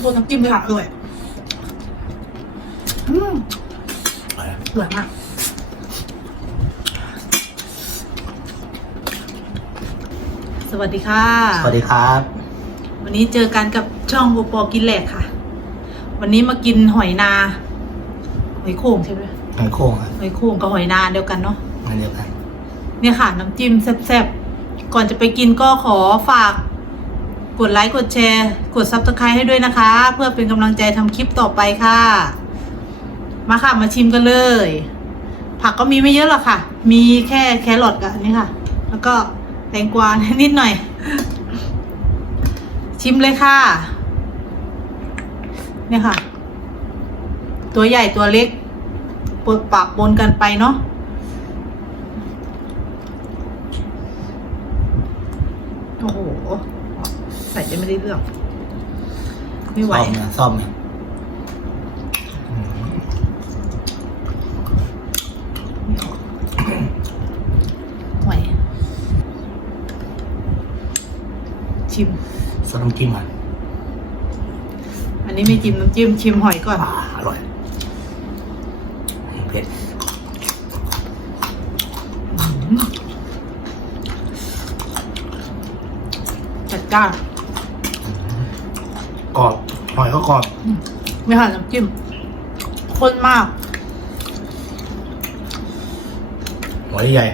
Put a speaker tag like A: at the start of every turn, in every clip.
A: โทษน้ำจิ้มเลยค่ะอร่อยอืม
B: อะไรอะ
A: อร่อยมากสวัสดีค่ะ
B: สวัสดีครับ
A: วันนี้เจอกันกับช่องโอปอกินแหลกค่ะ วันนี้มากินหอยนา หอยโข่งใช่ไหม
B: หอยโข่งครับ
A: หอยโข่งกับหอยนาเดียวกันเนาะ
B: อันเดียวกัน
A: เนี่ยค่ะ น้ำจิ้มแซ่บๆ ก่อนจะไปกินก็ขอฝาก กดไลค์กดแชร์ กดซับสไครต์ให้ด้วยนะคะ เพื่อเป็นกำลังใจทำคลิปต่อไปค่ะ มาค่ะมาชิมกันเลย ผักก็มีไม่เยอะหรอกค่ะ มีแค่แครอทกับอันนี้ค่ะ แล้วก็แตงกวานิดหน่อย ชิมเลยค่ะ เนี่ยค่ะ ตัวใหญ่ตัวเล็กปนปะปนกันไปเนาะโอ้โห ใส่จะไม่ได้เลือกไม่ไหว
B: ซ่อมนะซ่อมเนี่ยอืม
A: ไม่ออกไหว ชิม
B: ซอสน้ำจิ้มอะ
A: อันนี้ไม่จิ้มน้ำจิ้มชิมหอยก่อน
B: อ่าอร่อยเผ็ด
A: จัดจ้าน
B: ก รอบหอยก็กรอบ
A: ไม่ค่ะน้ำจิ้มข้นมาก
B: หอยใหญ่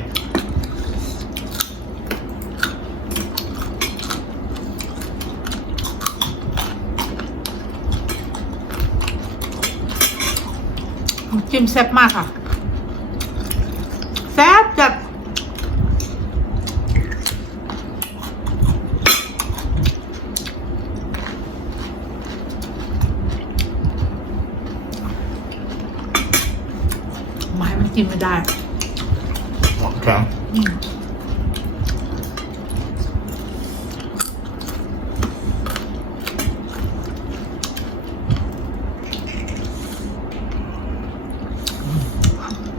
A: น้ำจิ้มแซ่บมากค่ะ แซ่บแบบไม้มัน กินไม่ได้
B: หอมแข็ง
A: อืม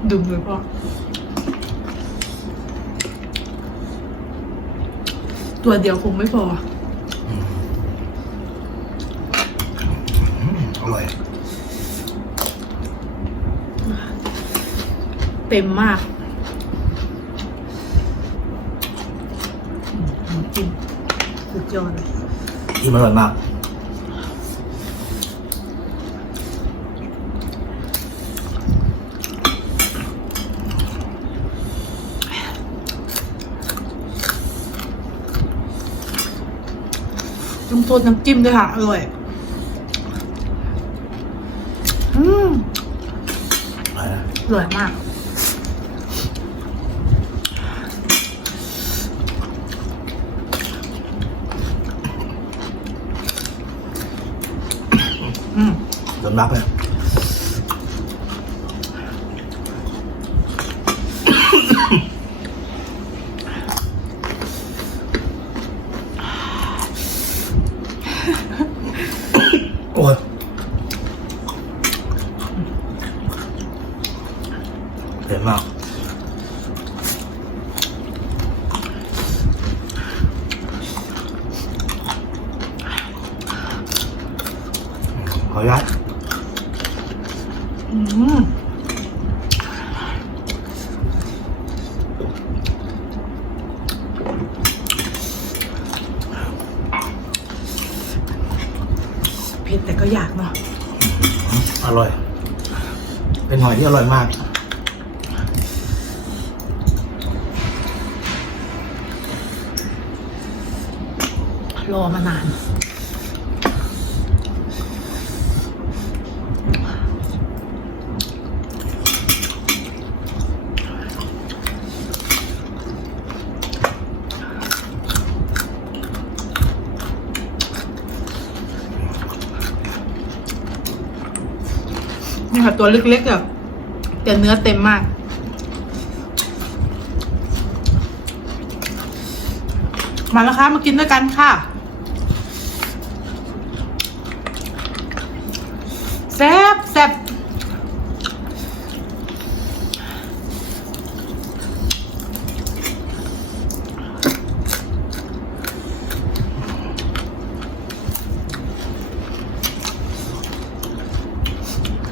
A: ดุมเลยพ่อตัวเดียวคงไม่พอ
B: อืมอร่อย
A: เต็มมากอืมน้ำจิ้มสุดยอดเลย
B: ที่มันอร่อยมาก
A: ต้องโทษน้ำจิ้มด้วยค่ะ อร่อย อืม
B: อร่อยนะ
A: อร่อยมาก ม
B: เดิมรักเลยโอ้ยเผ็ดมาก ขออนุญาต
A: อืมเผ็ดแต่ ก็อยากเนาะ
B: อร่อย เป็นหอยที่อร่อยมาก
A: รอมานาน ตัวเล็กๆอะแต่เนื้อเต็มมาก มาแล้วค่ะมากินด้วยกันค่ะ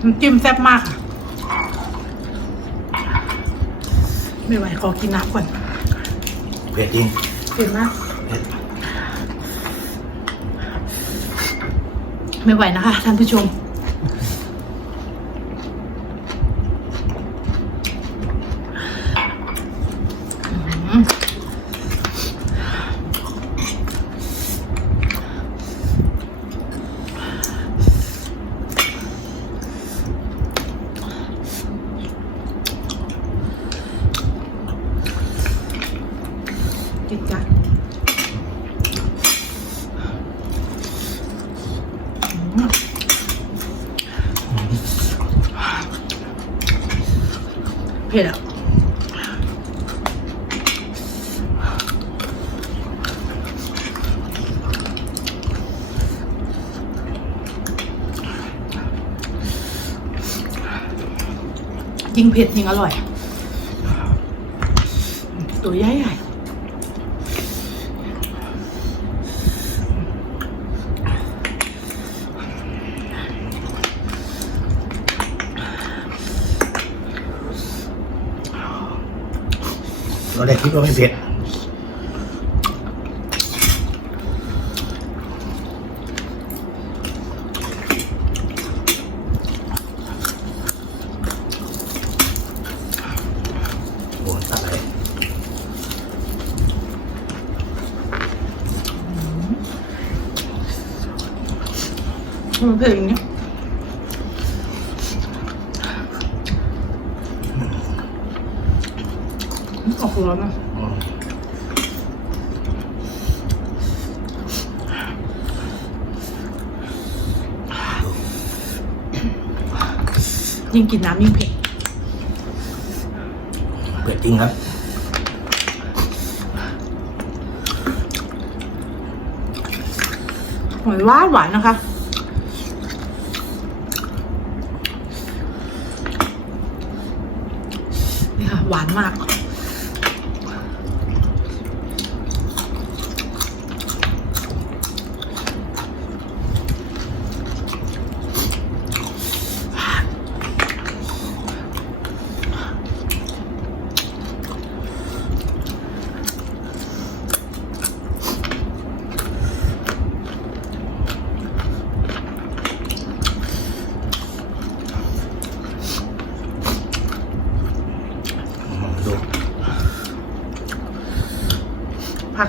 A: น้ำจิ้มแซ่บมากค่ะไม่ไหวขอกินน้ำก่อน
B: เผ็ดจริง
A: เผ็ดมาก
B: เผ็ด
A: ไม่ไหวนะคะท่านผู้ชม อืม ผ็ดอะยิ่งเผ็ดยิ่งอร่อย ตัวใหญ่ใหญ่
B: เราได้คิดว่าไม่เผ็ดโอ้ตัดเลย
A: มันเผ็ดอย่างเงี้ย ออกร้อนอะ
B: อืม
A: ยิ่งกินน้ำยิ่งเผ็ด
B: เผ็ดจริงครับ
A: หวานหวานหวานนะคะนี่ค่ะหวานมาก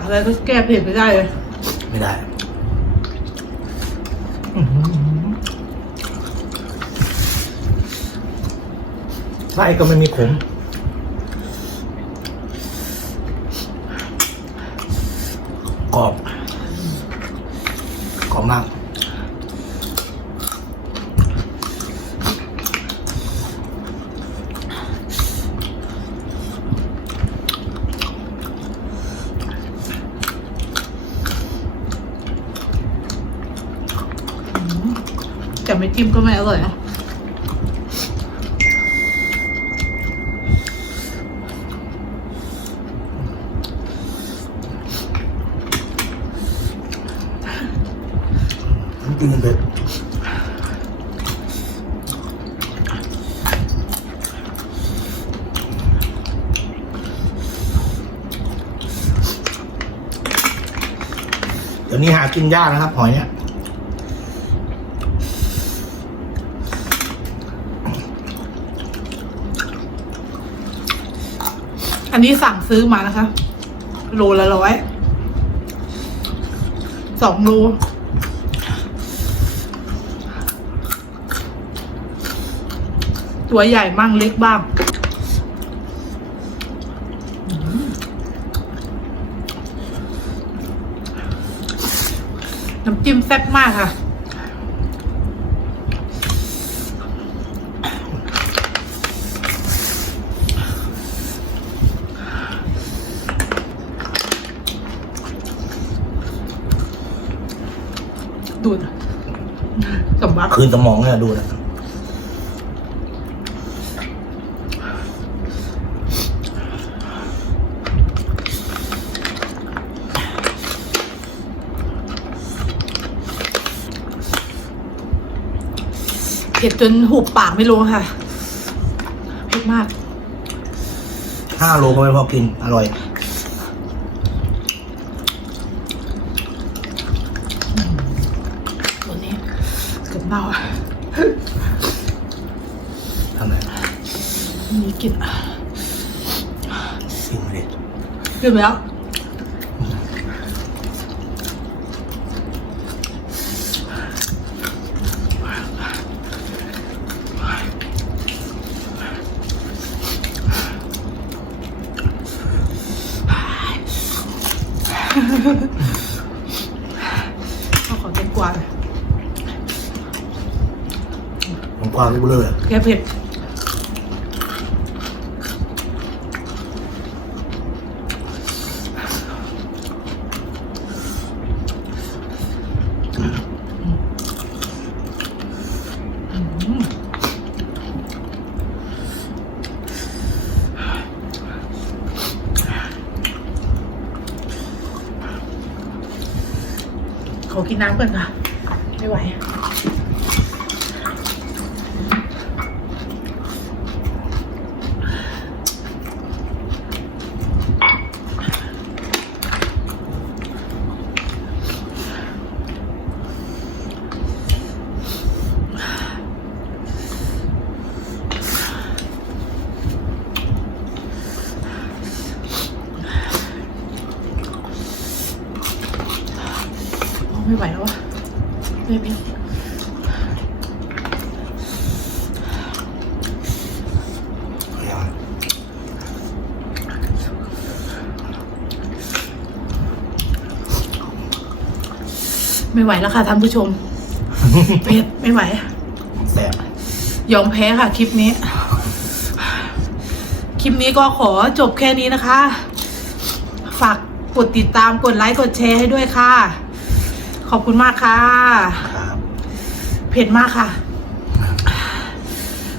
B: อะ
A: ไรก็แก้เผ็ดไม่ได้เลย
B: ไม่ได้อื้อหือไส้ก็ไม่มีขมกรอบกรอบมาก
A: ไม่จิ้มก็ไม่อร่อยนะ
B: จริงเผ็ดเดี๋ยวนี้หากินยากนะครับหอยเนี่ย
A: อันนี้สั่งซื้อมานะคะ โลละร้อย สองโลตัวใหญ่มั่งเล็กบ้างน้ำจิ้มแซ่บมากค่ะ ดูดสมบัติ
B: คืนสมองเนี่ยดูนะ
A: เผ็ดจนหุบปากไม่ลงค่ะเผ็ดมาก
B: ห้าโลก็ไม่พอกิน อร่อย
A: ตัวนี้เกือบเน่าอะ
B: ทำไม
A: มี กลิ่น
B: กินไปดิ
A: เกือบแล้วเอาขอเต็มกว่าเลย
B: ผมกวางรู้เลย
A: แค่เผ็ด ขอกินน้ำก่อนค่ะ ไม่ไหว ไม่ไหวแล้ววะไม่เป็น
B: พยายาม
A: ไม่ไหวแล้วค่ะท่านผู้ชม เผ็ดไม่ไหว
B: แซ่บ
A: ยอมแพ้ค่ะ คลิปนี้ คลิปนี้ก็ขอจบแค่นี้นะคะ ฝากกดติดตามกดไลค์กดแชร์ให้ด้วยค่ะ ขอบคุณมากค่ะ
B: ครับ
A: เผ็ดมากค่ะ